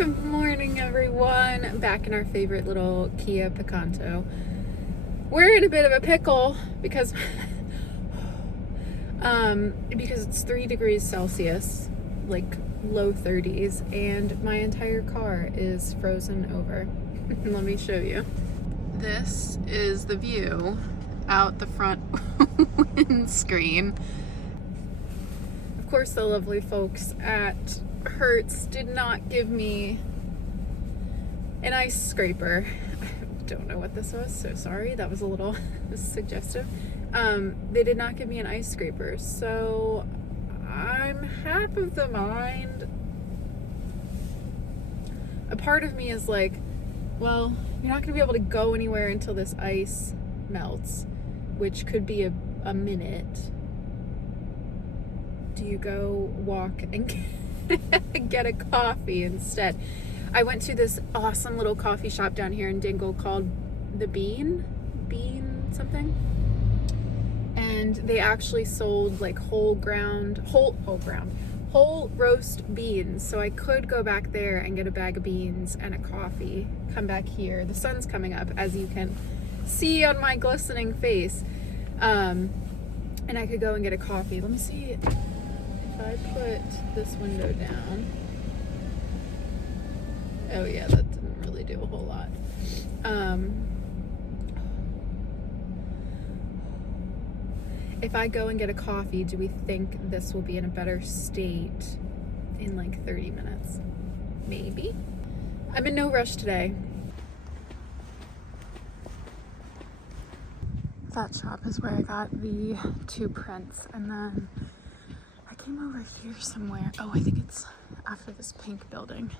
Good morning, everyone. Back in our favorite little Kia Picanto. We're in a bit of a pickle because it's 3 degrees Celsius, like low 30s, and my entire car is frozen over. Let me show you. This is the view out the front windscreen. Of course, the lovely folks at Hertz did not give me an ice scraper. I don't know what this was, so sorry. That was a little suggestive. They did not give me an ice scraper, so I'm half of the mind. A part of me is like, well, you're not gonna be able to go anywhere until this ice melts, which could be a minute. Do you go walk and get a coffee instead? I went to this awesome little coffee shop down here in Dingle called the Bean something, and they actually sold like whole roast beans. So I could go back there and get a bag of beans and a coffee, come back here. The sun's coming up, as you can see on my glistening face, and I could go and get a coffee. Let me see if I put this window down. Oh yeah, that didn't really do a whole lot. If I go and get a coffee, do we think this will be in a better state in like 30 minutes? Maybe. I'm in no rush today. That shop is where I got the 2 prints, and then I came over here somewhere. Oh, I think it's after this pink building.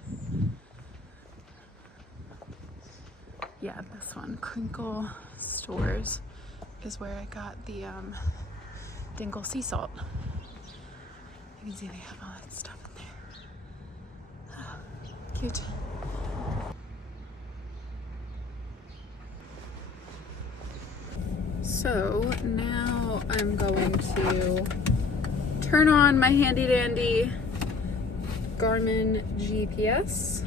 Yeah, this one, Crinkle Stores, is where I got the Dingle sea salt. You can see they have all that stuff in there. Oh, cute. So now I'm going to turn on my handy dandy Garmin GPS,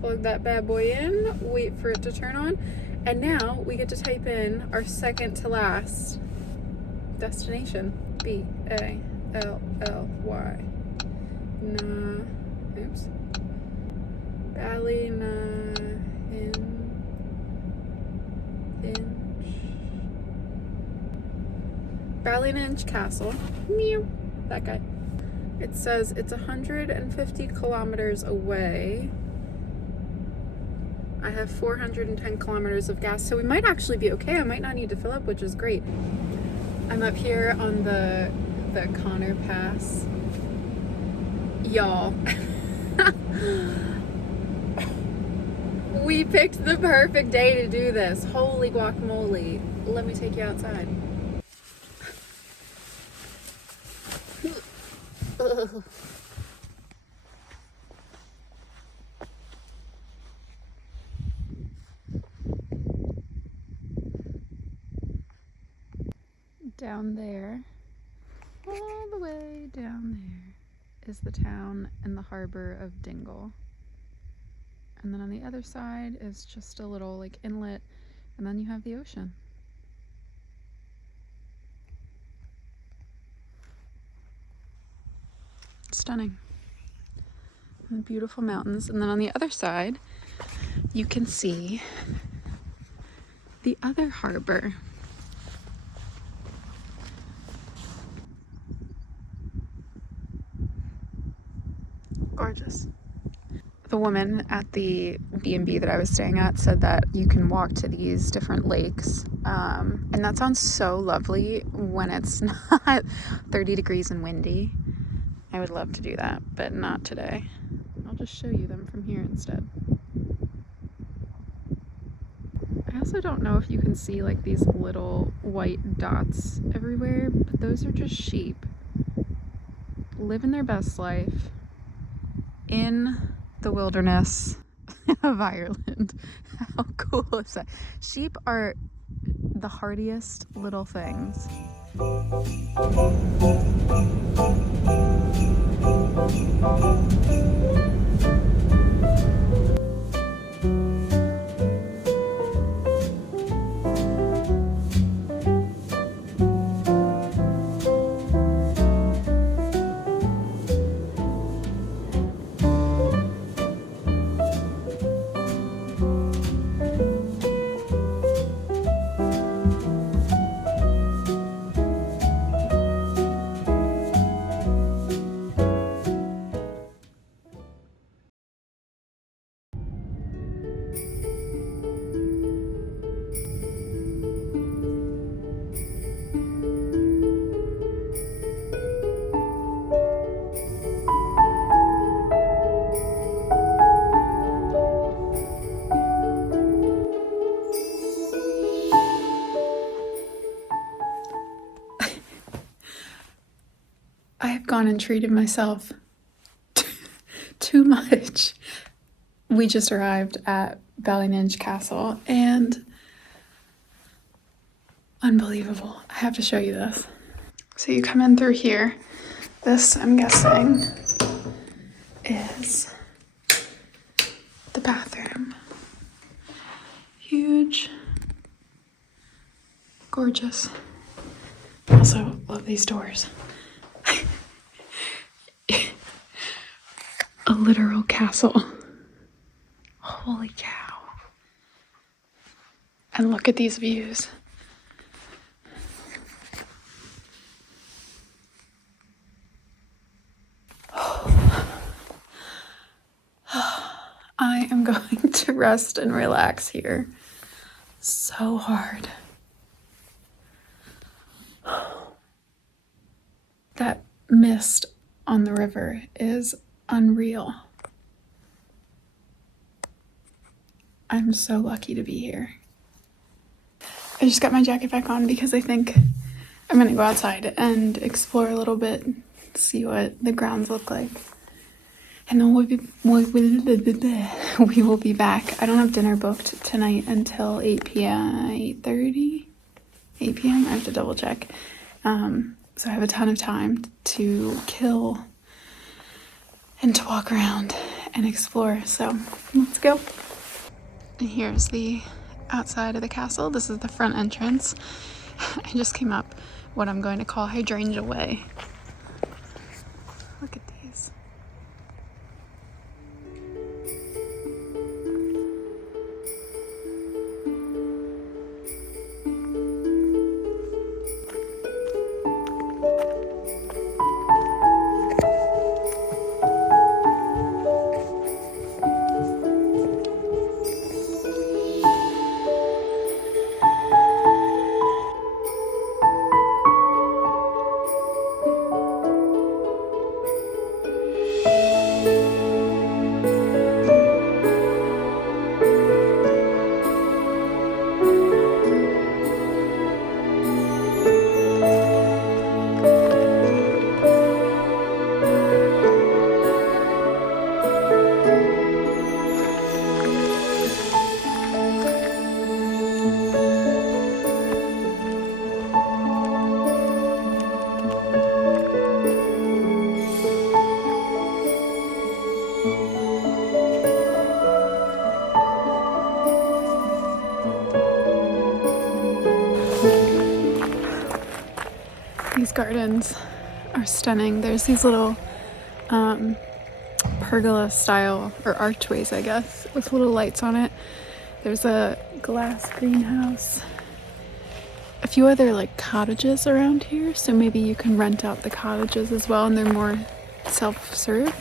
plug that bad boy in, wait for it to turn on, and now we get to type in our second to last destination, Bally. Ballynahinch Castle. Meow. That guy. It says it's 150 kilometers away. I have 410 kilometers of gas, so we might actually be okay. I might not need to fill up, which is great. I'm up here on the Connemara Pass. Y'all. We picked the perfect day to do this. Holy guacamole. Let me take you outside. Down there, all the way down there, is the town and the harbor of Dingle. And then on the other side is just a little like inlet, and then you have the ocean. Stunning. And beautiful mountains. And then on the other side, you can see the other harbor. Gorgeous. The woman at the B&B that I was staying at said that you can walk to these different lakes, and that sounds so lovely when it's not 30 degrees and windy. I would love to do that, but not today. I'll just show you them from here instead. I also don't know if you can see like these little white dots everywhere, but those are just sheep living their best life in the wilderness of Ireland. How cool is that? Sheep are the hardiest little things. I have gone and treated myself too much. We just arrived at Ballynahinch Castle and unbelievable. I have to show you this. So you come in through here. This, I'm guessing, is the bathroom. Huge. Gorgeous. Also love these doors. A literal castle. Holy cow. And look at these views. I am going to rest and relax here so hard. That mist on the river is unreal. I'm so lucky to be here. I just got my jacket back on because I think I'm gonna go outside and explore a little bit, see what the grounds look like. And then we will be back. I don't have dinner booked tonight until 8 p.m. 8:30? 8 p.m.? I have to double check. So I have a ton of time to kill and to walk around and explore. So let's go. And here's the outside of the castle. This is the front entrance. I just came up what I'm going to call Hydrangea Way. Look at these. These gardens are stunning. There's these little pergola style, or archways I guess, with little lights on it. There's a glass greenhouse. A few other like cottages around here, so maybe you can rent out the cottages as well, and they're more self-serve.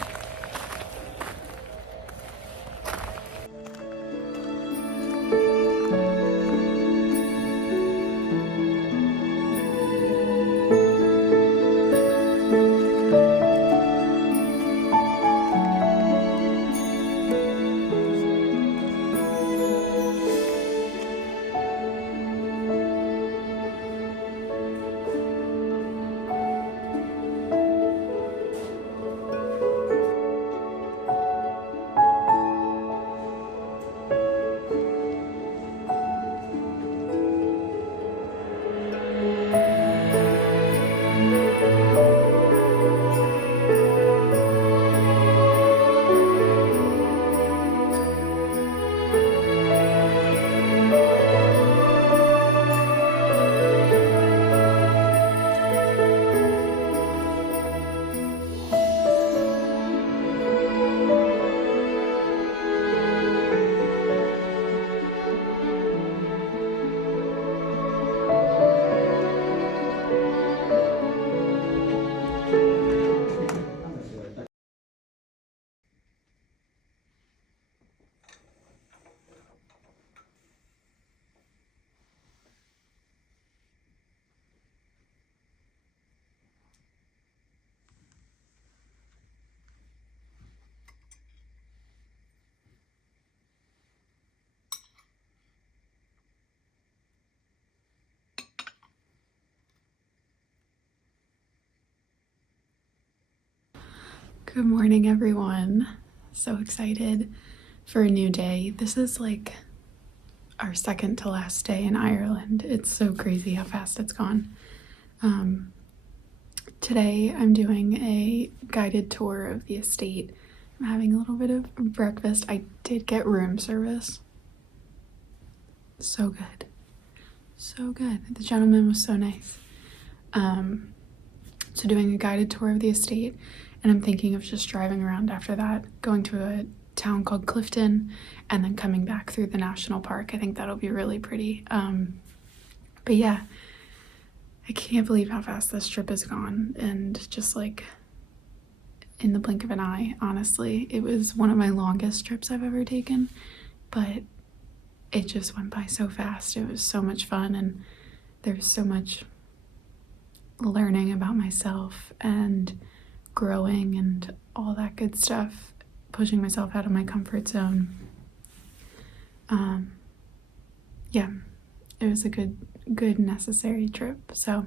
Good morning, everyone. So excited for a new day. This is like our second to last day in Ireland. It's so crazy how fast it's gone. Today I'm doing a guided tour of the estate. I'm having a little bit of breakfast. I did get room service. So good. So good. The gentleman was so nice. So doing a guided tour of the estate, and I'm thinking of just driving around after that, going to a town called Clifden, and then coming back through the national park. I think that'll be really pretty. But yeah, I can't believe how fast this trip has gone, and just like in the blink of an eye, honestly. It was one of my longest trips I've ever taken, but it just went by so fast. It was so much fun, and there's so much learning about myself and growing and all that good stuff, pushing myself out of my comfort zone. Yeah, it was a good necessary trip. So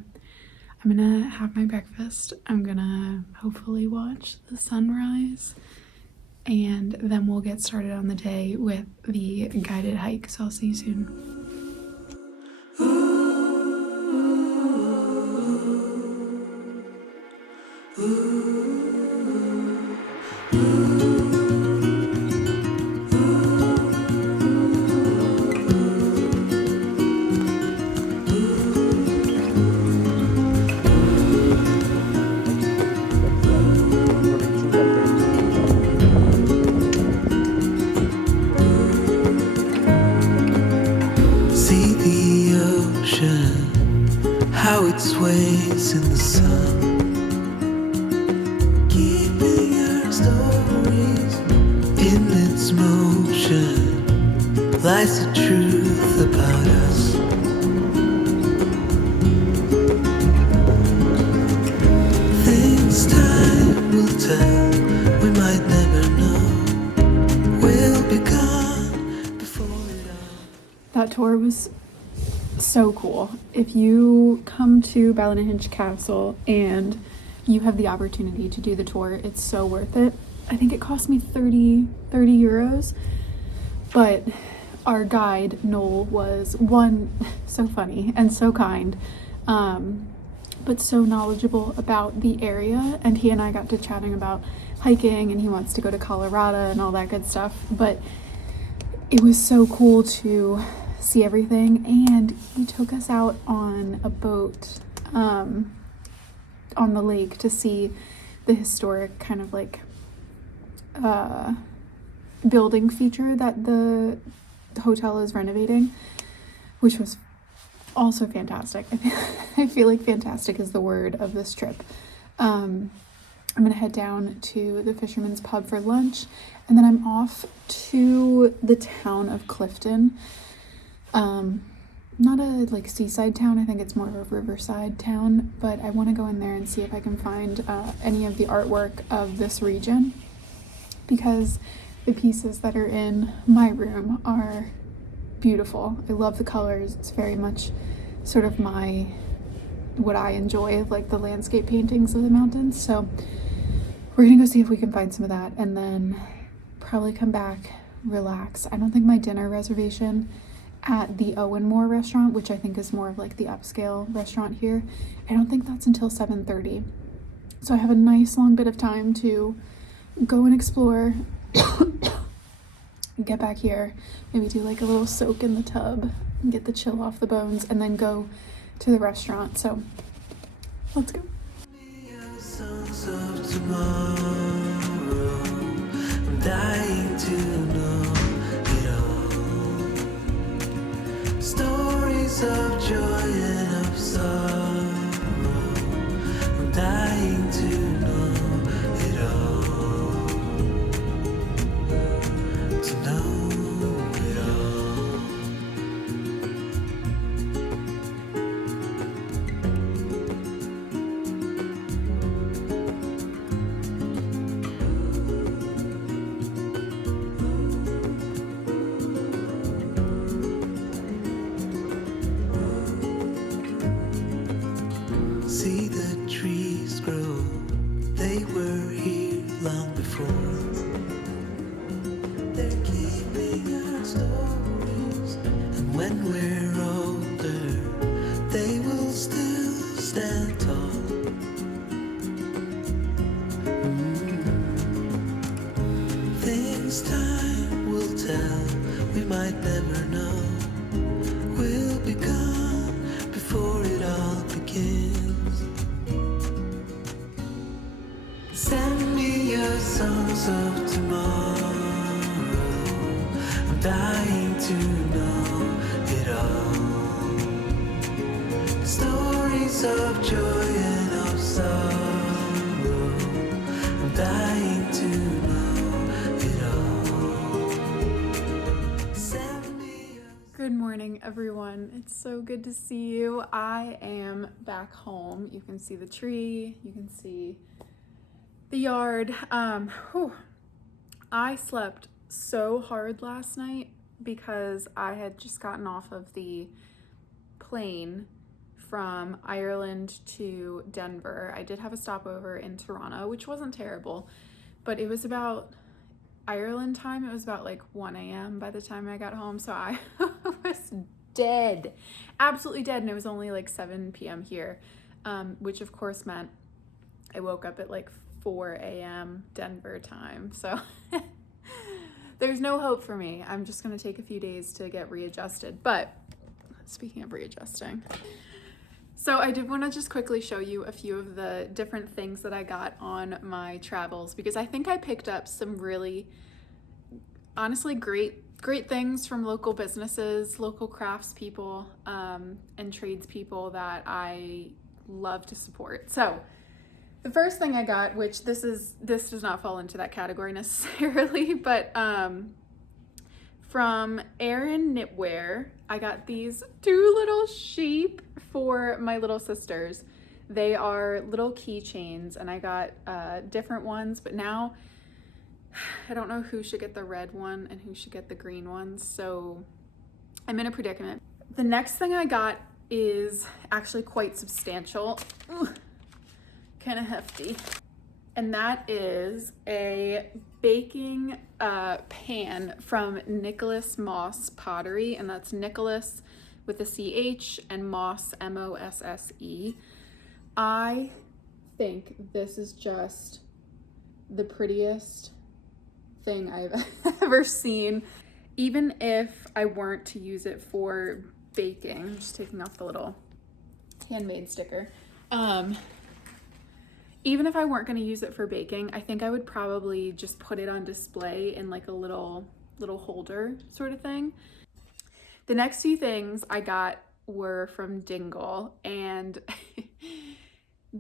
I'm gonna have my breakfast. I'm gonna hopefully watch the sunrise, and then we'll get started on the day with the guided hike. So I'll see you soon. See the ocean, how it sways in the sun, keeping our stories in its motion. Lies the truth about us. Things time will tell, we might never know. We'll be gone before it all. That tour was so cool. If you come to Ballynahinch Castle and you have the opportunity to do the tour, it's so worth it. I think it cost me 30 euros, but our guide Noel was so funny and so kind, but so knowledgeable about the area, and he and I got to chatting about hiking, and he wants to go to Colorado and all that good stuff. But it was so cool to see everything, and he took us out on a boat on the lake to see the historic kind of like building feature that the hotel is renovating, which was also fantastic. I feel like fantastic is the word of this trip. I'm gonna head down to the Fisherman's Pub for lunch, and then I'm off to the town of Clifden. Not a like seaside town, I think it's more of a riverside town, but I want to go in there and see if I can find any of the artwork of this region, because the pieces that are in my room are beautiful. I love the colors. It's very much sort of what I enjoy of like the landscape paintings of the mountains. So we're gonna go see if we can find some of that, and then probably come back, relax. I don't think my dinner reservation at the Owen Moore restaurant, which I think is more of like the upscale restaurant here, I don't think that's until 7:30. So I have a nice long bit of time to go and explore, get back here, maybe do like a little soak in the tub, and get the chill off the bones, and then go to the restaurant. So let's go. Sons of tomorrow, I'm dying to know it all. Stories of joy and of sorrow, I'm dying to know it all. To know it all. See the trees grow, they were here long before. They're keeping our stories, and when we're older, they will still stand tall. Things time will tell, we might never know. We'll be gone before it all begins. Send me your songs of tomorrow. I'm dying to know it all. Stories of joy and of sorrow. I'm dying to know it all. Send me your... Good morning, everyone. It's so good to see you. I am back home. You can see the tree, you can see the yard. I slept so hard last night because I had just gotten off of the plane from Ireland to Denver. I did have a stopover in Toronto, which wasn't terrible, but it was about Ireland time. It was about like 1 a.m. by the time I got home, so I was dead, absolutely dead, and it was only like 7 p.m. here, which of course meant I woke up at like 4 a.m. Denver time, so there's no hope for me. I'm just gonna take a few days to get readjusted. But speaking of readjusting, so I did want to just quickly show you a few of the different things that I got on my travels, because I think I picked up some really, honestly, great things from local businesses, local craftspeople, and tradespeople that I love to support. So the first thing I got, which this does not fall into that category necessarily, but from Erin Knitwear, I got these 2 little sheep for my little sisters. They are little keychains, and I got different ones, but now I don't know who should get the red one and who should get the green ones, so I'm in a predicament. The next thing I got is actually quite substantial. Kind of hefty, and that is a baking pan from Nicholas Moss Pottery, and that's Nicholas with a CH and Moss, M-O-S-S-E. I think this is just the prettiest thing I've ever seen. Even if I weren't to use it for baking, I'm just taking off the little handmade sticker. Even if I weren't going to use it for baking, I think I would probably just put it on display in like a little holder sort of thing. The next few things I got were from Dingle, and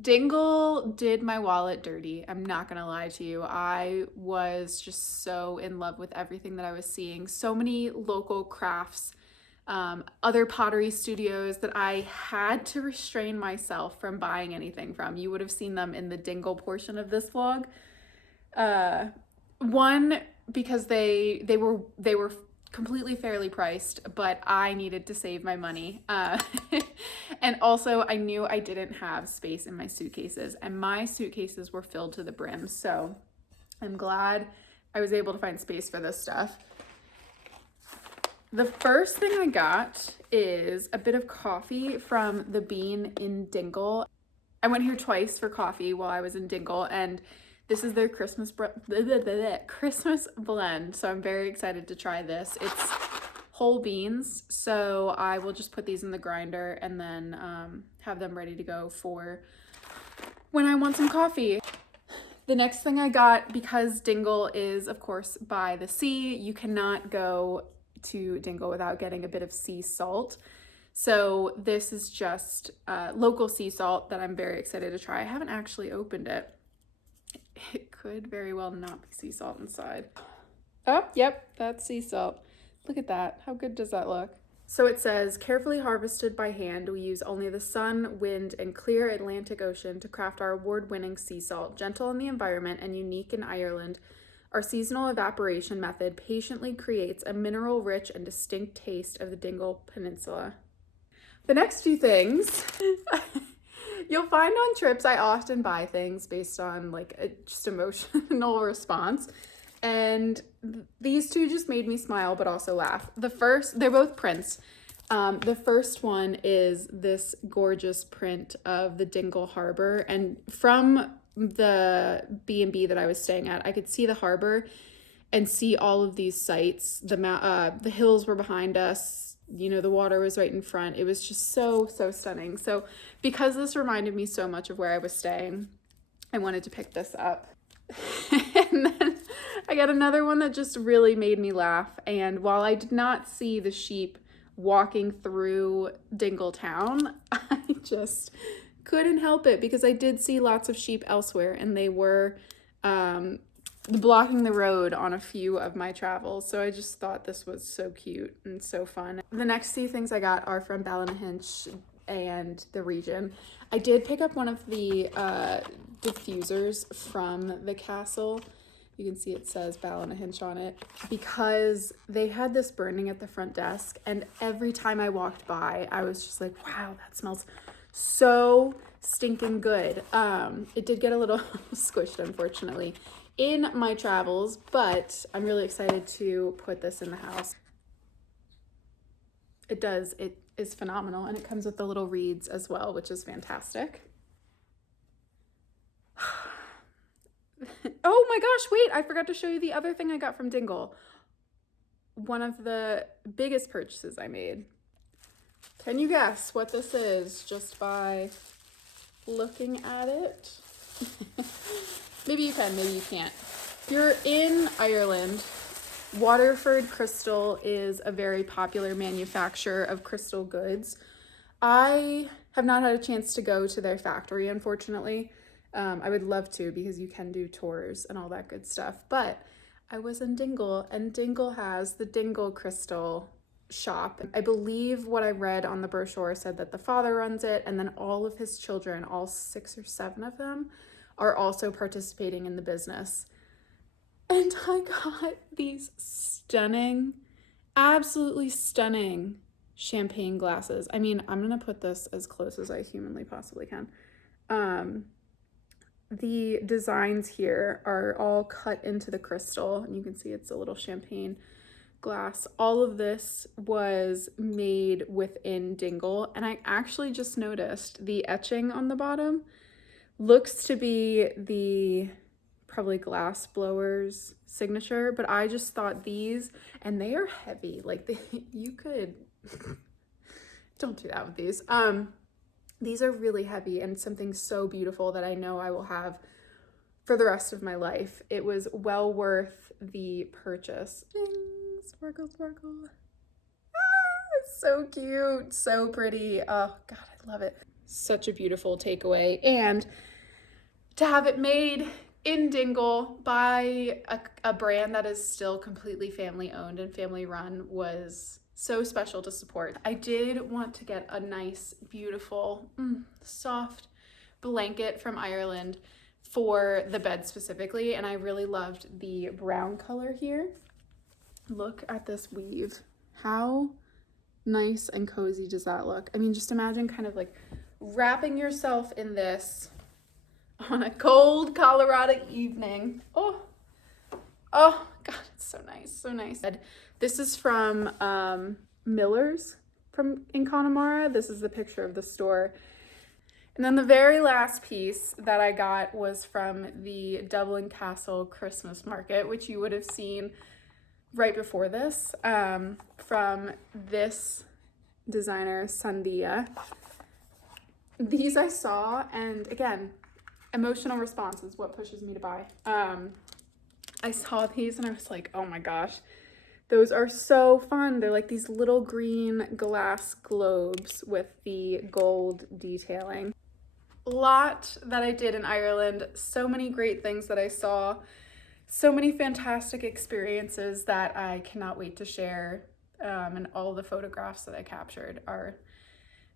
Dingle did my wallet dirty. I'm not going to lie to you. I was just so in love with everything that I was seeing. So many local crafts, other pottery studios that I had to restrain myself from buying anything from. You would have seen them in the Dingle portion of this vlog. One, because they were completely fairly priced, but I needed to save my money. And also I knew I didn't have space in my suitcases, and my suitcases were filled to the brim. So I'm glad I was able to find space for this stuff. The first thing I got is a bit of coffee from the Bean in Dingle. I went here twice for coffee while I was in Dingle, and this is their Christmas blend. So I'm very excited to try this. It's whole beans, so I will just put these in the grinder and then have them ready to go for when I want some coffee. The next thing I got, because Dingle is of course by the sea, you cannot go to Dingle without getting a bit of sea salt. So this is just local sea salt that I'm very excited to try. I haven't actually opened it. It could very well not be sea salt inside. Oh, yep, that's sea salt. Look at that. How good does that look? So it says, carefully harvested by hand, we use only the sun, wind, and clear Atlantic Ocean to craft our award-winning sea salt. Gentle on the environment and unique in Ireland, our seasonal evaporation method patiently creates a mineral-rich and distinct taste of the Dingle Peninsula. The next few things, You'll find on trips I often buy things based on like a just emotional response. And these two just made me smile but also laugh. They're both prints. The first one is this gorgeous print of the Dingle harbor, and from the B&B that I was staying at, I could see the harbor and see all of these sights. The hills were behind us, you know, the water was right in front. It was just so stunning. So because this reminded me so much of where I was staying, I wanted to pick this up. And then I got another one that just really made me laugh. And while I did not see the sheep walking through Dingle town, I just couldn't help it because I did see lots of sheep elsewhere, and they were blocking the road on a few of my travels. So I just thought this was so cute and so fun. The next two things I got are from Ballynahinch and the region. I did pick up one of the diffusers from the castle. You can see it says Ballynahinch on it, because they had this burning at the front desk, and every time I walked by, I was just like, wow, that smells so stinking good. It did get a little squished, unfortunately, in my travels, but I'm really excited to put this in the house. It is phenomenal, and it comes with the little reeds as well, which is fantastic. Oh my gosh, wait, I forgot to show you the other thing I got from Dingle. One of the biggest purchases I made. Can you guess what this is just by looking at it? Maybe you can, maybe you can't. If you're in Ireland, Waterford Crystal is a very popular manufacturer of crystal goods. I have not had a chance to go to their factory, unfortunately. I would love to, because you can do tours and all that good stuff. But I was in Dingle, and Dingle has the Dingle Crystal shop. I believe what I read on the brochure said that the father runs it, and then all of his children, all 6 or 7 of them, are also participating in the business. And I got these stunning, absolutely stunning champagne glasses. I mean, I'm gonna put this as close as I humanly possibly can. The designs here are all cut into the crystal, and you can see it's a little champagne glass. All of this was made within Dingle, and I actually just noticed the etching on the bottom looks to be the probably glass blower's signature, but I just thought these, and they are heavy, like you could don't do that with these. These are really heavy, and something so beautiful that I know I will have for the rest of my life. It was well worth the purchase. Ding, sparkle, sparkle. Ah, so cute, so pretty. Oh God, I love it. Such a beautiful takeaway. And to have it made in Dingle by a brand that is still completely family owned and family run was so special to support. I did want to get a nice, beautiful, soft blanket from Ireland for the bed specifically, and I really loved the brown color here. Look at this weave. How nice and cozy does that look? I mean, just imagine kind of like wrapping yourself in this on a cold Colorado evening. Oh God, it's so nice, so nice. This is from Miller's in Connemara. This is the picture of the store. And then the very last piece that I got was from the Dublin Castle Christmas Market, which you would have seen right before this, from this designer, Sandia. These I saw, and again, emotional response is what pushes me to buy. I saw these and I was like, oh my gosh, those are so fun. They're like these little green glass globes with the gold detailing. A lot that I did in Ireland, so many great things that I saw, so many fantastic experiences that I cannot wait to share, and all the photographs that I captured are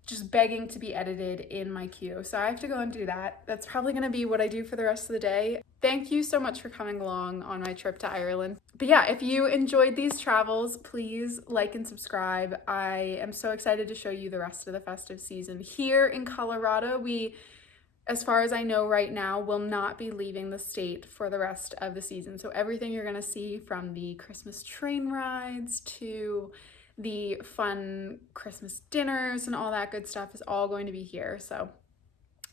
just begging to be edited in my queue. So I have to go and do that. That's probably gonna be what I do for the rest of the day. Thank you so much for coming along on my trip to Ireland. But yeah, if you enjoyed these travels, please like and subscribe. I am so excited to show you the rest of the festive season. Here in Colorado, we as far as I know right now, will not be leaving the state for the rest of the season. So everything you're gonna see, from the Christmas train rides to the fun Christmas dinners and all that good stuff, is all going to be here. So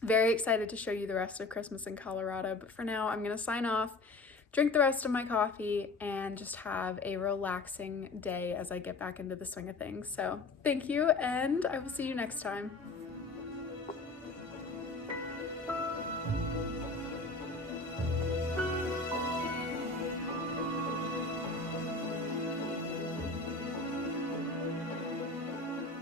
very excited to show you the rest of Christmas in Colorado. But for now, I'm gonna sign off, drink the rest of my coffee, and just have a relaxing day as I get back into the swing of things. So thank you, and I will see you next time.